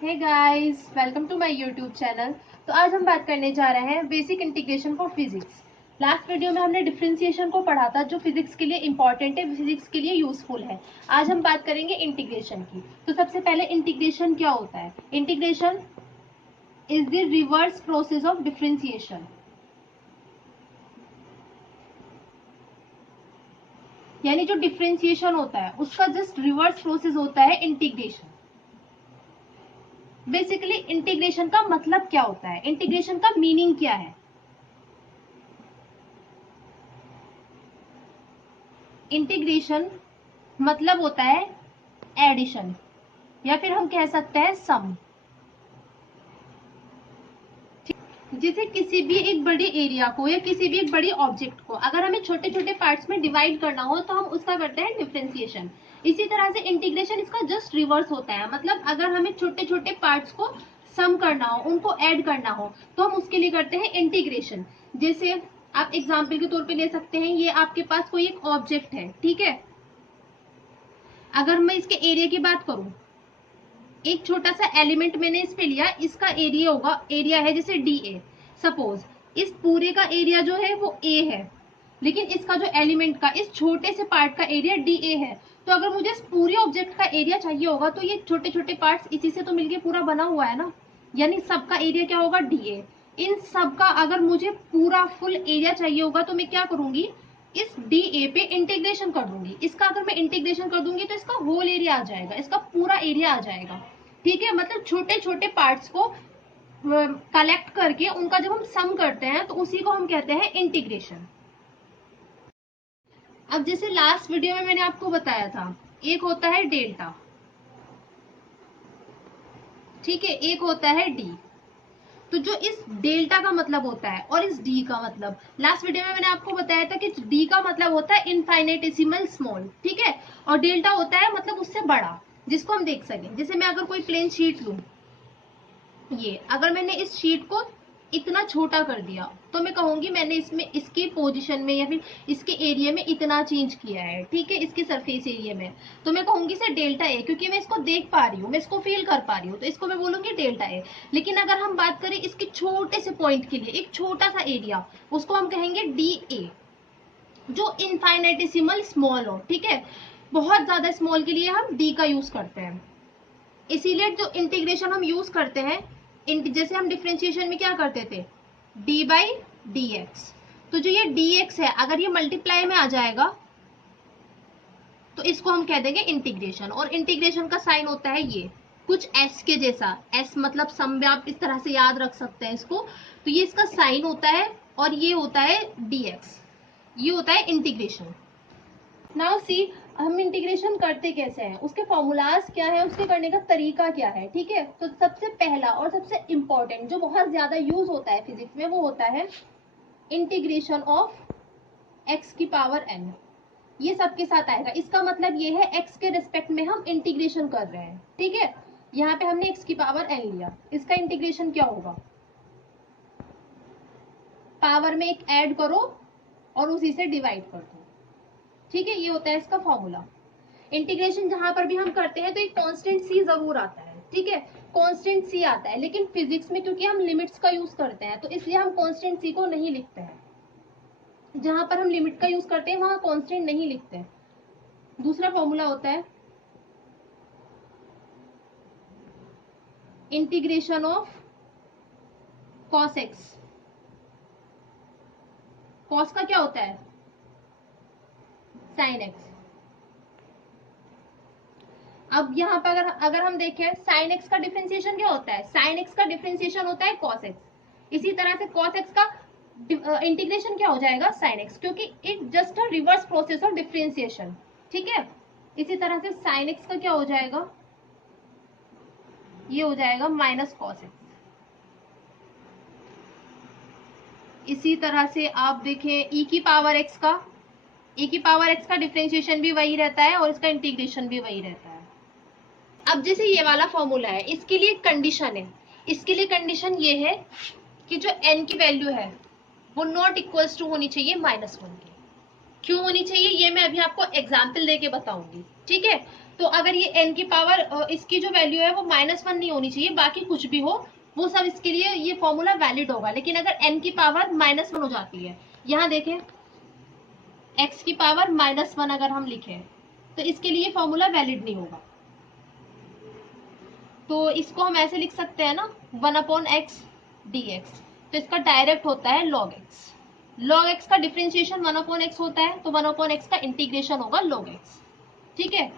Hey guys, welcome to my YouTube channel. तो आज हम बात करने जा रहे हैं basic integration for physics. Last video में हमने डिफरेंशिएशन को पढ़ा था, जो फिजिक्स के लिए इंपॉर्टेंट है, फिजिक्स के लिए यूजफुल है। आज हम बात करेंगे इंटीग्रेशन की। तो सबसे पहले इंटीग्रेशन क्या होता है? Integration is the reverse process of differentiation, यानी जो डिफरेंशिएशन होता है उसका जस्ट रिवर्स प्रोसेस होता है इंटीग्रेशन। बेसिकली इंटीग्रेशन का मतलब क्या होता है, इंटीग्रेशन का मीनिंग क्या है? इंटीग्रेशन मतलब होता है एडिशन, या फिर हम कह सकते हैं सम। जैसे किसी भी एक बड़े एरिया को या किसी भी एक बड़ी ऑब्जेक्ट को अगर हमें छोटे छोटे पार्ट्स में डिवाइड करना हो तो हम उसका करते हैं डिफरेंशिएशन। इसी तरह से इंटीग्रेशन इसका जस्ट रिवर्स होता है, मतलब अगर हमें छोटे छोटे पार्ट्स को सम करना हो, उनको ऐड करना हो, तो हम उसके लिए करते हैं इंटीग्रेशन। जैसे आप एग्जाम्पल के तौर पे ले सकते हैं, ये आपके पास कोई एक ऑब्जेक्ट है, ठीक है। अगर मैं इसके एरिया की बात करूं, एक छोटा सा एलिमेंट मैंने इस पे लिया, इसका एरिया होगा, एरिया है जैसे डी ए। सपोज इस पूरे का एरिया जो है वो ए है, लेकिन इसका जो एलिमेंट का इस छोटे से पार्ट का एरिया डी ए है। तो अगर मुझे इस पूरे ऑब्जेक्ट का एरिया चाहिए होगा तो ये छोटे छोटे पार्ट्स इसी से तो मिलके पूरा बना हुआ है ना, यानी सबका एरिया क्या होगा? D A. इन सबका अगर मुझे पूरा फुल एरिया चाहिए होगा तो मैं क्या करूंगी? इस डी ए पे इंटीग्रेशन कर दूंगी। इसका अगर मैं इंटीग्रेशन कर दूंगी तो इसका होल एरिया आ जाएगा, इसका पूरा एरिया आ जाएगा, ठीक है। मतलब छोटे छोटे पार्ट्स को कलेक्ट करके उनका जब हम सम करते हैं तो उसी को हम कहते हैं इंटीग्रेशन। अब जैसे लास्ट वीडियो में मैंने आपको बताया था, एक होता है डेल्टा, ठीक है, एक होता है डी। तो जो इस डेल्टा का मतलब होता है और इस डी का मतलब, लास्ट वीडियो में मैंने आपको बताया था कि डी का मतलब होता है इनफाइनेटेसिमल स्मॉल, ठीक है, और डेल्टा होता है मतलब उससे बड़ा, जिसको हम देख सकें। जैसे मैं अगर कोई प्लेन शीट लूं, ये अगर मैंने इस शीट को इतना छोटा कर दिया तो मैं कहूंगी मैंने इसमें इसकी पोजीशन में या फिर इसके एरिया में इतना चेंज किया है, ठीक है, इसके सरफेस एरिया में। तो मैं कहूंगी इसे डेल्टा ए, क्योंकि मैं इसको देख पा रही हूँ, मैं इसको फील कर पा रही हूँ, तो इसको मैं बोलूंगी डेल्टा ए। लेकिन अगर हम बात करें इसके छोटे से पॉइंट के लिए, एक छोटा सा एरिया, उसको हम कहेंगे डी ए, जो इनफाइनेटिसिमल स्मॉल हो, ठीक है। बहुत ज्यादा स्मॉल के लिए हम डी का यूज करते हैं। इसीलिए जो इंटीग्रेशन हम यूज करते हैं, जैसे हम डिफरेंशिएशन में क्या करते थे, डी बाई डी एक्स। तो जो ये डी एक्स है अगर ये मल्टीप्लाई में आ जाएगा तो इसको हम कह देंगे इंटीग्रेशन। और इंटीग्रेशन का साइन होता है ये कुछ एस के जैसा, एस मतलब सम में, आप इस तरह से याद रख सकते हैं इसको। तो ये इसका साइन होता है और ये होता है डी एक्स, ये होता है इंटीग्रेशन। नाउ सी, हम इंटीग्रेशन करते कैसे हैं, उसके फॉर्मूलाज क्या है, उसके करने का तरीका क्या है, ठीक है। तो सबसे पहला और सबसे इंपॉर्टेंट जो बहुत ज्यादा यूज होता है फिजिक्स में वो होता है इंटीग्रेशन ऑफ एक्स की पावर एन। ये सबके साथ आएगा, इसका मतलब ये है एक्स के रिस्पेक्ट में हम इंटीग्रेशन कर रहे हैं, ठीक है। यहाँ पे हमने एक्स की पावर एन लिया, इसका इंटीग्रेशन क्या होगा? पावर में एक ऐड करो और उसी से डिवाइड कर दो, ठीक है। ये होता है इसका फॉर्मूला। इंटीग्रेशन जहां पर भी हम करते हैं तो एक कांस्टेंट सी जरूर आता है, ठीक है, कांस्टेंट सी आता है। लेकिन फिजिक्स में क्योंकि हम लिमिट्स का यूज करते हैं तो इसलिए हम कांस्टेंट सी को नहीं लिखते हैं। जहां पर हम लिमिट का यूज करते हैं वहां कांस्टेंट नहीं लिखते हैं। दूसरा फॉर्मूला होता है integration of cos x. Cos का क्या होता है? Sine x. अब यहाँ पर अगर हम देखें साइन एक्स का डिफरेंशिएशन क्या होता है? साइन एक्स का डिफरेंशिएशन होता है कॉस एक्स। इसी तरह से कॉस एक्स का इंटीग्रेशन क्या हो जाएगा? साइन एक्स, क्योंकि it just a reverse process of differentiation, ठीक है। इसी तरह से साइन एक्स का क्या हो जाएगा? ये हो जाएगा माइनस कॉस एक्स। इसी तरह से आप देखें ई की पावर एक्स का, ई की पावर एक्स का डिफरेंशिएशन भी वही रहता है और इसका इंटीग्रेशन भी वही रहता है। अब जैसे ये वाला फॉर्मूला है, इसके लिए कंडीशन है, इसके लिए कंडीशन ये है कि जो n की वैल्यू है वो नॉट इक्वल्स टू होनी चाहिए -1 की। क्यों होनी चाहिए ये मैं अभी आपको एग्जाम्पल देके बताऊंगी, ठीक है। तो अगर ये n की पावर इसकी जो वैल्यू है वो -1 नहीं होनी चाहिए, बाकी कुछ भी हो वो सब इसके लिए ये फॉर्मूला वैलिड होगा। लेकिन अगर n की पावर -1 हो जाती है, यहाँ देखें x की पावर -1 अगर हम लिखें तो इसके लिए फॉर्मूला वैलिड नहीं होगा। तो इसको हम ऐसे लिख सकते हैं ना, 1/x dx, तो इसका डायरेक्ट होता है log x। log x का डिफरेंशिएशन 1/x होता है, तो 1/x का इंटीग्रेशन होगा log x। ठीक है,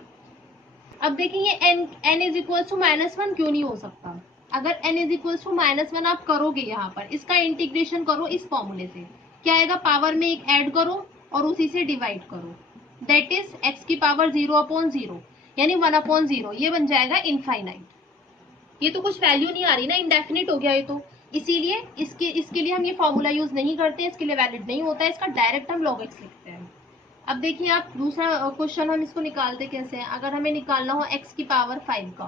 अब देखिए ये n इज इक्वल टू -1 क्यों नहीं हो सकता। अगर n इज इक्वल टू -1 आप करोगे यहाँ पर, इसका इंटीग्रेशन करो इस फॉर्मूले से, क्या आएगा, पावर में एक ऐड करो और उसी से डिवाइड करो, दैट इज x की पावर 0/0 यानी 1/0, ये बन जाएगा इनफाइनाइट। ये तो कुछ वैल्यू नहीं आ रही ना, इनडेफिनिट हो गया ये तो, इसीलिए इसके लिए हम ये फॉर्मूला यूज नहीं करते, इसके लिए वैलिड नहीं होता है, इसका डायरेक्ट हम log x लिखते हैं। अब देखिए आप दूसरा क्वेश्चन हम इसको निकालते कैसे हैं। अगर हमें निकालना हो x की पावर 5 का,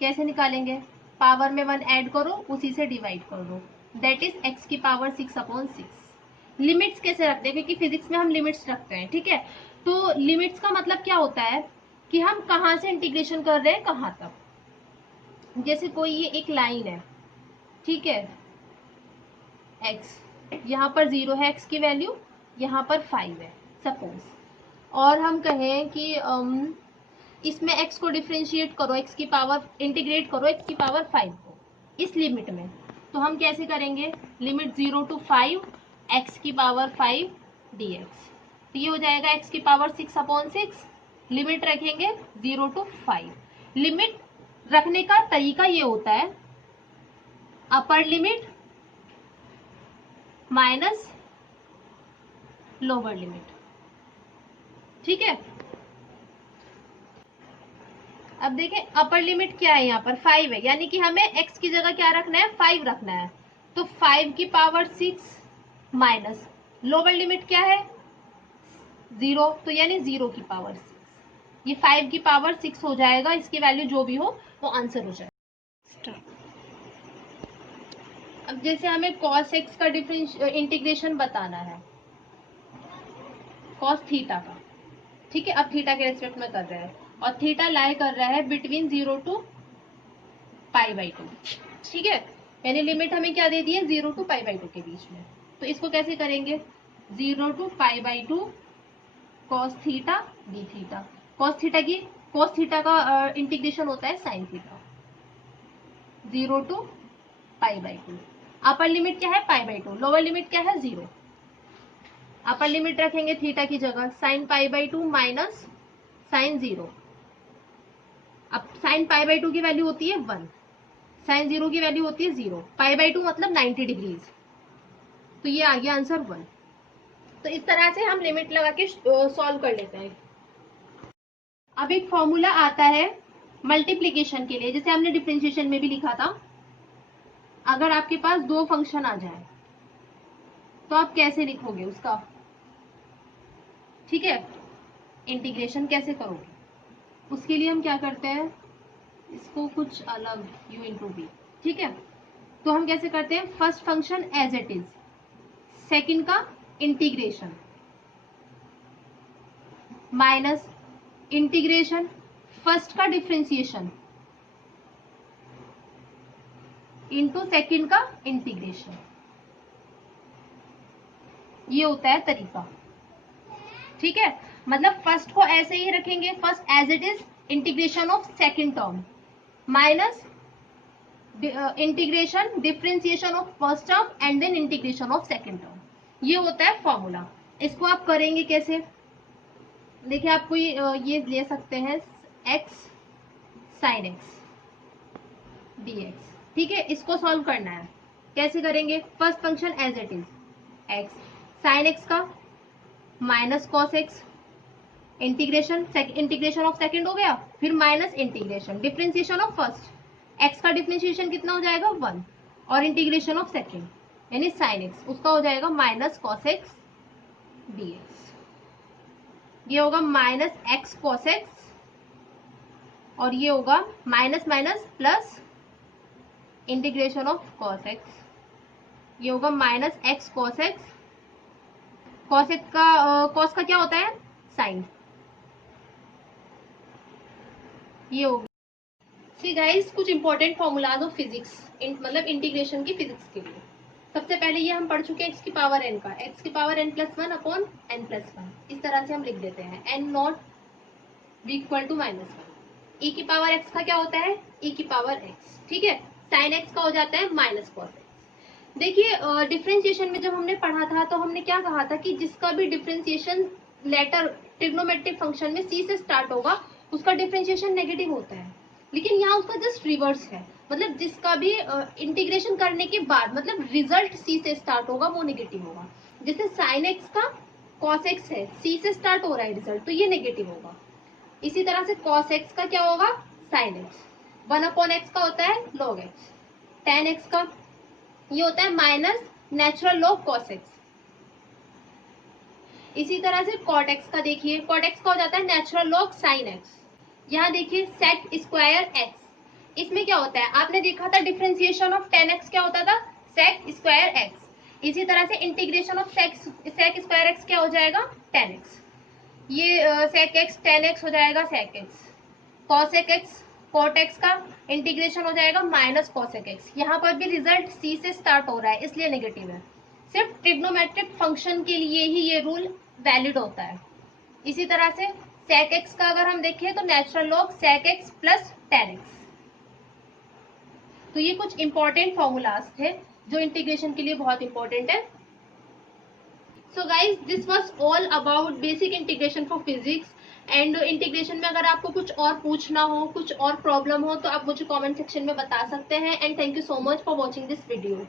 कैसे निकालेंगे, पावर में 1 ऐड करो उसी से डिवाइड कर दो, दैट इज x की पावर 6/6। लिमिट्स कैसे रखते हैं, क्योंकि फिजिक्स में हम लिमिट्स रखते हैं। ठीक है, तो लिमिट्स का मतलब क्या होता है कि हम कहाँ से इंटीग्रेशन कर रहे हैं कहाँ तक। जैसे कोई ये एक लाइन है, ठीक है, x यहाँ पर 0 है, x की वैल्यू यहाँ पर 5 है सपोज, और हम कहें कि इसमें x को डिफ्रेंशिएट करो, x की पावर इंटीग्रेट करो x की पावर 5 को इस लिमिट में, तो हम कैसे करेंगे, लिमिट 0 to 5 x की पावर 5 dx, तो ये हो जाएगा x की पावर 6/6, लिमिट रखेंगे 0 to 5। लिमिट रखने का तरीका ये होता है, upper limit minus lower limit. ठीक है, अब देखें अपर लिमिट क्या है, यहाँ पर 5 है, यानी कि हमें x की जगह क्या रखना है, 5 रखना है, तो 5 की पावर 6 माइनस लोअर लिमिट क्या है 0, तो यानी 0 की पावर 6, ये 5 की पावर 6 हो जाएगा, इसकी वैल्यू जो भी हो वो आंसर हो जाएगा। अब जैसे हमें cos x का इंटीग्रेशन बताना है, cos थीटा का, ठीक है, अब थीटा के रेस्पेक्ट में कर रहे हैं, और थीटा लाई कर रहा है बिटवीन 0 to π/2। ठीक है, यानी लिमिट हमें क्या दे दी है, 0 to π/2 के बीच में, तो इसको कैसे करेंगे, 0 to π/2 cos theta d theta, cos theta का इंटीग्रेशन होता है sin theta, 0 to π/2। Upper limit क्या है π/2, लोअर लिमिट क्या है 0। अपर लिमिट रखेंगे थीटा की जगह sin π/2 माइनस sin 0। अब sin π/2 की वैल्यू होती है 1, sin 0 की वैल्यू होती है 0, π/2 मतलब 90 डिग्रीज, तो ये आ गया आंसर 1। तो इस तरह से हम लिमिट लगा के सॉल्व कर लेते हैं। अब एक फॉर्मूला आता है मल्टीप्लीकेशन के लिए, जैसे हमने डिफरेंशिएशन में भी लिखा था, अगर आपके पास दो फंक्शन आ जाए तो आप कैसे लिखोगे उसका, ठीक है, इंटीग्रेशन कैसे करोगे, उसके लिए हम क्या करते हैं, इसको कुछ अलग u इंटू बी, ठीक है, तो हम कैसे करते हैं, first function as it is, second का इंटीग्रेशन माइनस इंटीग्रेशन फर्स्ट का डिफरेंशिएशन इनटू सेकंड का इंटीग्रेशन, ये होता है तरीका। ठीक है, मतलब फर्स्ट को ऐसे ही रखेंगे, first as it is integration of second term minus integration differentiation of first term and then integration of second term, ये होता है फॉर्मूला। इसको आप करेंगे कैसे, देखिए आपको ये ले सकते हैं x sin x dx, ठीक है, इसको सॉल्व करना है, कैसे करेंगे, first function as it is x sin x का minus cos x, integration of second हो गया, फिर minus integration differentiation of first, x का डिफरेंशिएशन कितना हो जाएगा 1, और इंटीग्रेशन ऑफ सेकंड यानी sin x, उसका हो जाएगा माइनस cos x dx, ये होगा माइनस x cos x, और ये होगा minus minus plus integration of cos x, ये होगा minus x cos x, cos x का cos का क्या होता है साइन, ये हो गया। सी गाइस, कुछ इंपॉर्टेंट फॉर्मूलाज ऑफ फिजिक्स, मतलब इंटीग्रेशन की फिजिक्स के लिए। सबसे पहले ये हम पढ़ चुके हैं एक्स की पावर एन का, एक्स की power n plus one upon n plus one, इस तरह से हम लिख देते हैं n not be equal to minus one. E की पावर एक्स का क्या होता है, ई की पावर एक्स, ठीक है। साइन एक्स का हो जाता है माइनस कॉस एक्स। देखिए डिफरेंशिएशन में जब हमने पढ़ा था तो हमने क्या कहा था कि जिसका भी डिफरेंशिएशन लेटर ट्रिग्नोमेट्रिक फंक्शन में सी से स्टार्ट होगा उसका डिफरेंशिएशन नेगेटिव होता है, लेकिन यहाँ उसका जस्ट रिवर्स है। मतलब जिसका भी इंटीग्रेशन करने के बाद मतलब रिजल्ट सी से स्टार्ट होगा वो नेगेटिव होगा। जैसे साइन एक्स का कॉस एक्स है, सी से स्टार्ट हो रहा है रिजल्ट, तो ये नेगेटिव होगा। इसी तरह से cos x का क्या होगा, sin x। 1/x का होता है log x। tan x का ये होता है minus natural log cos x। इसी तरह से cot x का देखिए, cot x का हो जाता है नेचुरल log sin x। यहाँ देखिए sec स्क्वायर x, इसमें क्या होता है, आपने देखा था डिफरेंशिएशन ऑफ tan x क्या होता था, sec स्क्वायर x। इसी तरह से integration of sec square x क्या हो जाएगा, tan x। ये sec x tan x हो जाएगा sec x। cosec x cot x का इंटीग्रेशन हो जाएगा माइनस cosec x। यहाँ पर भी रिजल्ट c से स्टार्ट हो रहा है इसलिए नेगेटिव है। सिर्फ ट्रिग्नोमेट्रिक फंक्शन के लिए ही ये रूल वैलिड होता है। इसी तरह से sec x का अगर हम देखें तो natural log sec x plus tan x। तो ये कुछ इंपॉर्टेंट फॉर्मूलाज थे जो इंटीग्रेशन के लिए बहुत इंपॉर्टेंट है। So guys, this was all about basic integration for physics. And integration में अगर आपको कुछ और पूछना हो, कुछ और प्रॉब्लम हो तो आप मुझे कमेंट सेक्शन में बता सकते हैं। And thank you so much for watching this video.